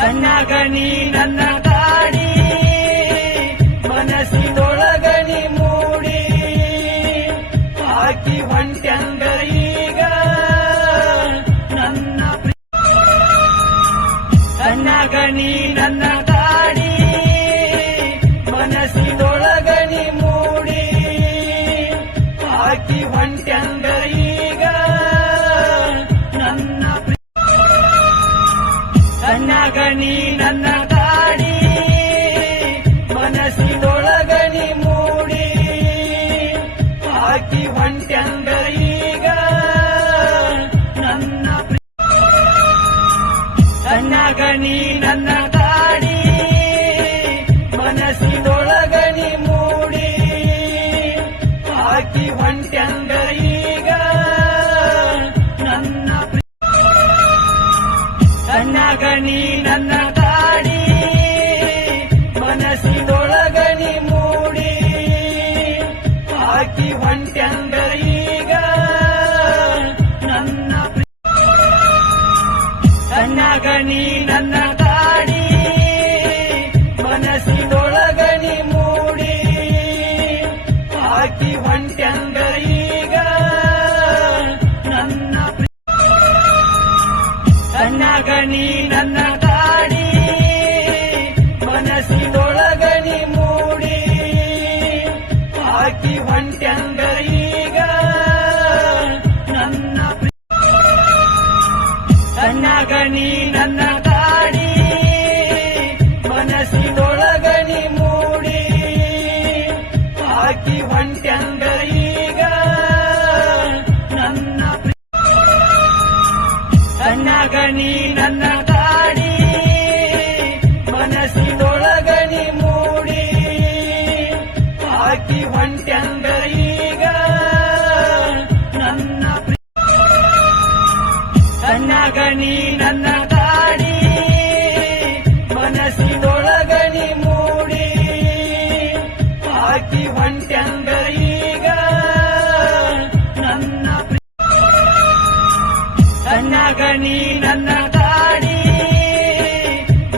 ಕಣ್ಣಗಣಿ ನನ್ನ ಗಾಡಿ ಮನಸ್ಸಿನೊಳಗಣಿ ಮೂಡಿ ಹಾಕಿ ಹೊಂಟ್ಯಂಗ ಈಗ ನನ್ನ ಕಣ್ಣಗಣಿ ನನ್ನ ಗಾಡಿ ಮನಸ್ಸಿನೊಳಗಣಿ ಮೂಡಿ ಹಾಕಿ ಹೊಂಟ್ಯಂಗ ಈಗ ನನ್ನ ಕಣ್ಣಗಣಿ ನನ್ನ ಗಾಡಿ ಮನಸ್ಸಿನೊಳಗಣಿ ಮೂಡಿ ಹಾಕಿ ಹೊಂಟ್ಯಂಗ ಈಗ ನನ್ನ ಕಣ್ಣಗಣಿ ನನ್ನ ಗಾಡಿ ಮನಸ್ಸಿನೊಳಗಣಿ ಮೂಡಿ ಹಾಕಿ ಹೊಂಟ್ಯಂಗ ಈಗ ನನ್ನ ಕಣ್ಣಗಣಿ ನನ್ನ ಗಾಡಿ ಮನಸ್ಸಿನೊಳಗಣಿ ಮೂಡಿ ಹಾಕಿ ಹೊಂಟ್ಯಂಗ ಈಗ ನನ್ನ ಕಣ್ಣಗಣಿ ನನ್ನ ಗಾಡಿ ಮನಸ್ಸಿನೊಳಗಣಿ ಮೂಡಿ ಹಾಕಿ ಹೊಂಟ್ಯಂಗ ಈಗ ನನ್ನ ಕಣ್ಣಗಣಿ ನನ್ನ ಗಾಡಿ ಮನಸ್ಸಿನೊಳಗಣಿ ಮೂಡಿ ಹಾಕಿ ಹೊಂಟ್ಯಂಗ ಈಗ ನನ್ನ ಕಣ್ಣಗಣಿ ನನ್ನ ಗಾಡಿ ಮನಸ್ಸಿನೊಳಗಣಿ ಮೂಡಿ ಹಾಕಿ ಹೊಂಟ್ಯಂಗ ಈಗ ನನ್ನ ಕಣ್ಣಗಣಿ ನನ್ನ ಗಾಡಿ ಮನಸ್ಸಿನೊಳಗಣಿ ಮೂಡಿ ಹಾಕಿ ಹೊಂಟ್ಯಂಗ ಈಗ ನನ್ನ ಕಣ್ಣಗಣಿ ನನ್ನ ಗಾಡಿ ಮನಸ್ಸಿನೊಳಗಣಿ ಮೂಡಿ ಹಾಕಿ ಹೊಂಟ್ಯಂಗ ಈಗ ನನ್ನ ಕಣ್ಣಗಣಿ ನನ್ನ ಗಾಡಿ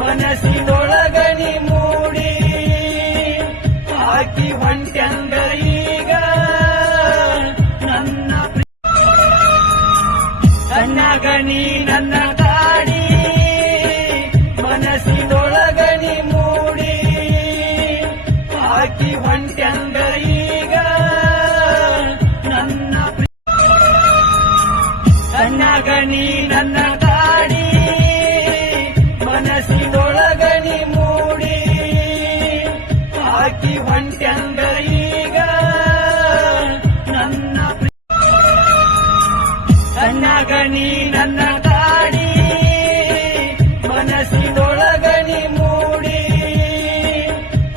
ಮನಸ್ಸಿನೊಳಗಣಿ ಮೂಡಿ ಹಾಕಿ ಹೊಂಟ್ಯಂಗ ಈಗ ನನ್ನ ಕಣ್ಣಗಣಿ ನನ್ನ ಗಾಡಿ ಮನಸ್ಸಿನೊಳಗಣಿ ಮೂಡಿ ಹಾಕಿ ಹೊಂಟ್ಯಂಗ ಈಗ ನನ್ನ ಕಣ್ಣಗಣಿ ನನ್ನ ಗಾಡಿ ಮನಸ್ಸಿನೊಳಗಣಿ ಮೂಡಿ ಹಾಕಿ ಹೊಂಟ್ಯಂಗ ಈಗ ನನ್ನ ಕಣ್ಣಗಣಿ ನನ್ನ ಗಾಡಿ ಮನಸ್ಸಿನೊಳಗಣಿ ಮೂಡಿ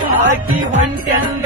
ಹಾಕಿ ಹೊಂಟ್ಯಂಗ